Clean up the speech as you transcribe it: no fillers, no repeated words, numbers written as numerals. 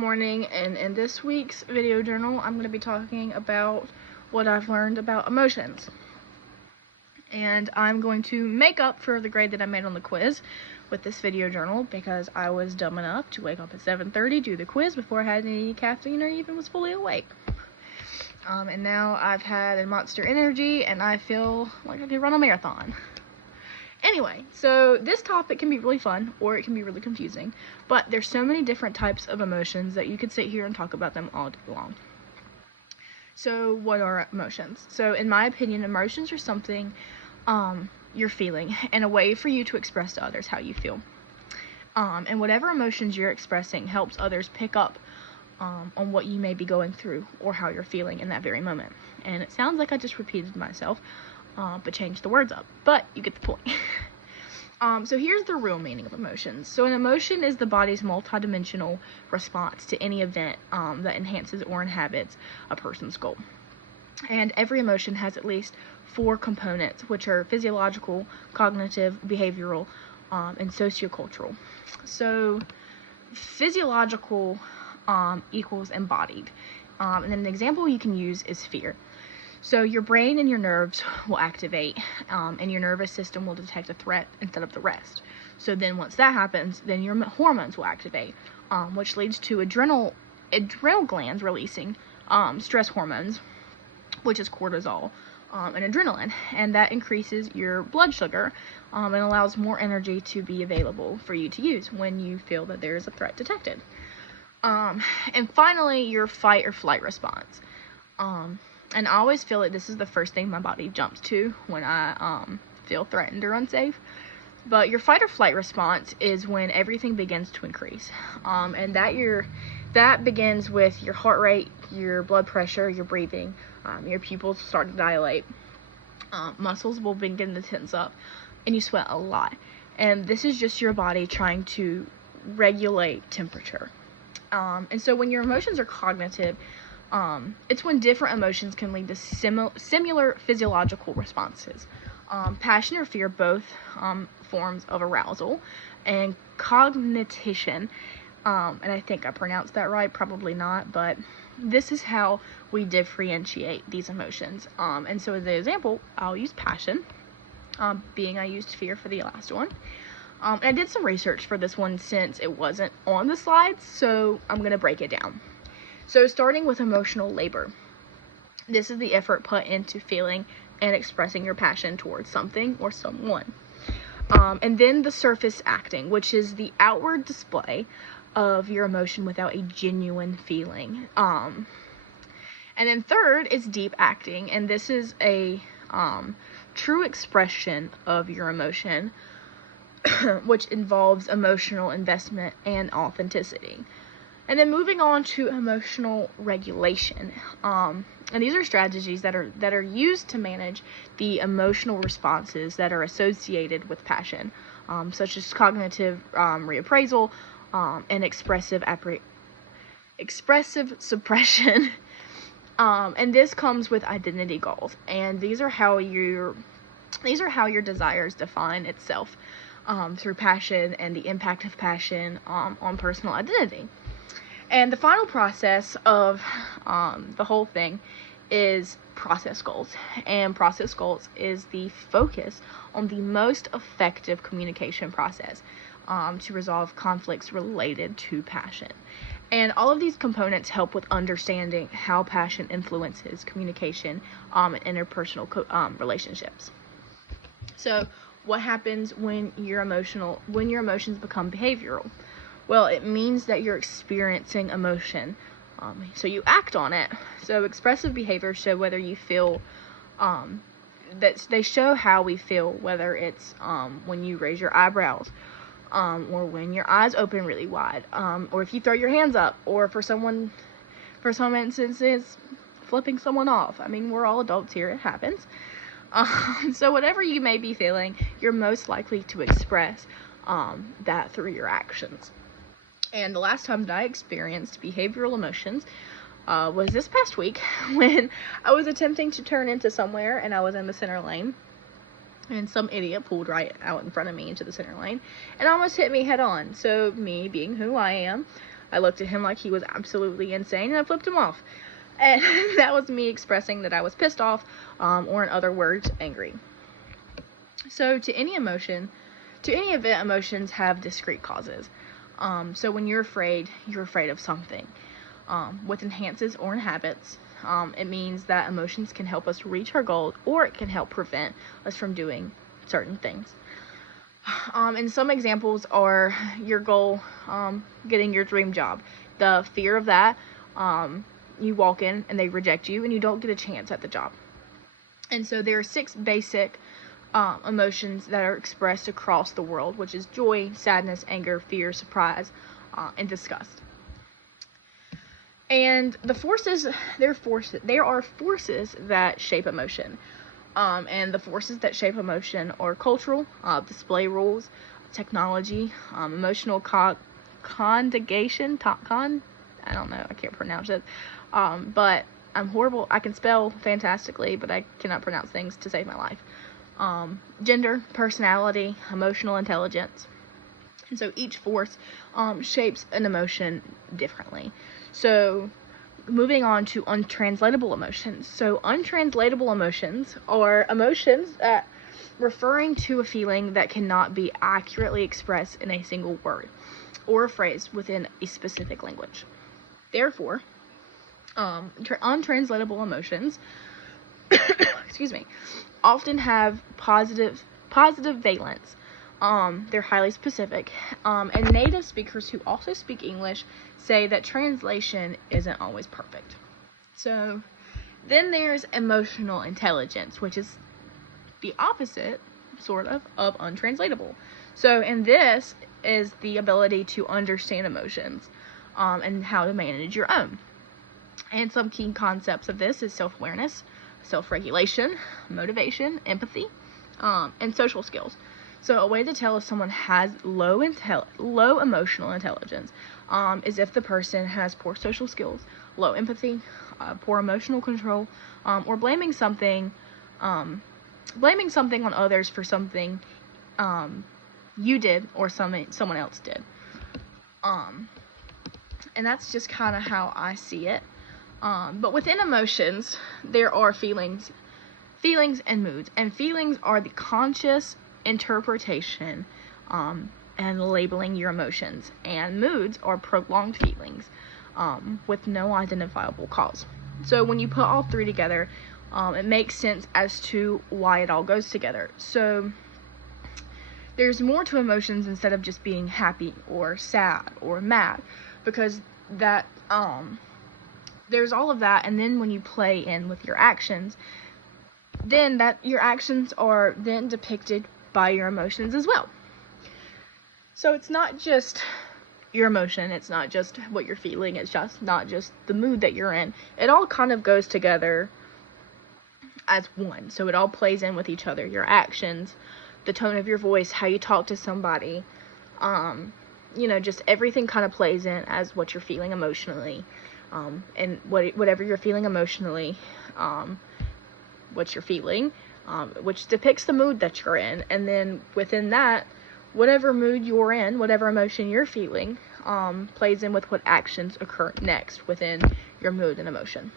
Morning, and in this week's video journal I'm going to be talking about what I've learned about emotions, and I'm going to make up for the grade that I made on the quiz with this video journal because I was dumb enough to wake up at 7:30, do the quiz before I had any caffeine or even was fully awake. And now I've had a Monster Energy and I feel like I could run a marathon. Anyway, so this topic can be really fun or it can be really confusing, but there's so many different types of emotions that you could sit here and talk about them all day long. So what are emotions? So in my opinion, emotions are something you're feeling and a way for you to express to others how you feel. And whatever emotions you're expressing helps others pick up on what you may be going through or how you're feeling in that very moment. And it sounds like I just repeated myself, but changed the words up, but you get the point. So here's the real meaning of emotions. So an emotion is the body's multidimensional response to any event that enhances or inhabits a person's goal. And every emotion has at least 4 components, which are physiological, cognitive, behavioral, and sociocultural. So physiological equals embodied. And then an example you can use is fear. So your brain and your nerves will activate, and your nervous system will detect a threat instead of the rest. So then once that happens, then your hormones will activate, which leads to adrenal glands releasing stress hormones, which is cortisol and adrenaline, and that increases your blood sugar and allows more energy to be available for you to use when you feel that there is a threat detected. And finally, your fight or flight response. And I always feel like this is the first thing my body jumps to when I feel threatened or unsafe. But your fight or flight response is when everything begins to increase. And that begins with your heart rate, your blood pressure, your breathing, your pupils start to dilate, muscles will begin to tense up, and you sweat a lot. And this is just your body trying to regulate temperature. And so when your emotions are cognitive, it's when different emotions can lead to similar physiological responses. Passion or fear, both forms of arousal, and cognition, and I think I pronounced that right, probably not, but this is how we differentiate these emotions. And so as an example, I'll use passion, being I used fear for the last one. And I did some research for this one since it wasn't on the slides, so I'm going to break it down. So starting with emotional labor. This is the effort put into feeling and expressing your passion towards something or someone. And then the surface acting, which is the outward display of your emotion without a genuine feeling. And then third is deep acting, and this is a true expression of your emotion, which involves emotional investment and authenticity. And then moving on to emotional regulation. And these are strategies that are used to manage the emotional responses that are associated with passion, such as cognitive reappraisal and expressive suppression. And this comes with identity goals. And these are how your desires define itself through passion and the impact of passion on personal identity. And the final process of the whole thing is process goals. And process goals is the focus on the most effective communication process to resolve conflicts related to passion. And all of these components help with understanding how passion influences communication and interpersonal relationships. So what happens when your emotions become behavioral? Well, it means that you're experiencing emotion, so you act on it. So expressive behaviors show whether you feel, that they show how we feel, whether it's when you raise your eyebrows, or when your eyes open really wide, or if you throw your hands up, or for some instances, flipping someone off. I mean, we're all adults here, it happens. So whatever you may be feeling, you're most likely to express that through your actions. And the last time that I experienced behavioral emotions was this past week when I was attempting to turn into somewhere and I was in the center lane. And some idiot pulled right out in front of me into the center lane and almost hit me head on. So me being who I am, I looked at him like he was absolutely insane, and I flipped him off. And that was me expressing that I was pissed off, or in other words, angry. So to any event, emotions have discrete causes. So when you're afraid of something. With enhances or inhabits, it means that emotions can help us reach our goals, or it can help prevent us from doing certain things. And some examples are your goal, getting your dream job. The fear of that, you walk in and they reject you and you don't get a chance at the job. And so there are 6 basic emotions that are expressed across the world, which is joy, sadness, anger, fear, surprise, and disgust. And there are forces that shape emotion. And the forces that shape emotion are cultural, display rules, technology, emotional conjugation, I don't know, I can't pronounce it. But I'm horrible. I can spell fantastically, but I cannot pronounce things to save my life. Gender, personality, emotional intelligence. And so each force shapes an emotion differently. So moving on to untranslatable emotions. So untranslatable emotions are emotions that referring to a feeling that cannot be accurately expressed in a single word or a phrase within a specific language. Therefore, untranslatable emotions excuse me, often have positive valence. They're highly specific, and native speakers who also speak English say that translation isn't always perfect. So then there's emotional intelligence, which is the opposite, sort of untranslatable. So, and this is the ability to understand emotions, and how to manage your own. And some key concepts of this is self-awareness, self-regulation, motivation, empathy, and social skills. So a way to tell if someone has low emotional intelligence is if the person has poor social skills, low empathy, poor emotional control, or blaming something on others for something you did or someone else did. And that's just kind of how I see it. But within emotions, there are feelings and moods. And feelings are the conscious interpretation and labeling your emotions. And moods are prolonged feelings with no identifiable cause. So when you put all 3 together, it makes sense as to why it all goes together. So there's more to emotions instead of just being happy or sad or mad, because that there's all of that, and then when you play in with your actions, then that your actions are then depicted by your emotions as well. So it's not just your emotion, it's not just what you're feeling, it's just not just the mood that you're in. It all kind of goes together as one. So it all plays in with each other. Your actions, the tone of your voice, how you talk to somebody, just everything kind of plays in as what you're feeling emotionally. And whatever you're feeling emotionally, what you're feeling, which depicts the mood that you're in. And then within that, whatever mood you're in, whatever emotion you're feeling, plays in with what actions occur next within your mood and emotion.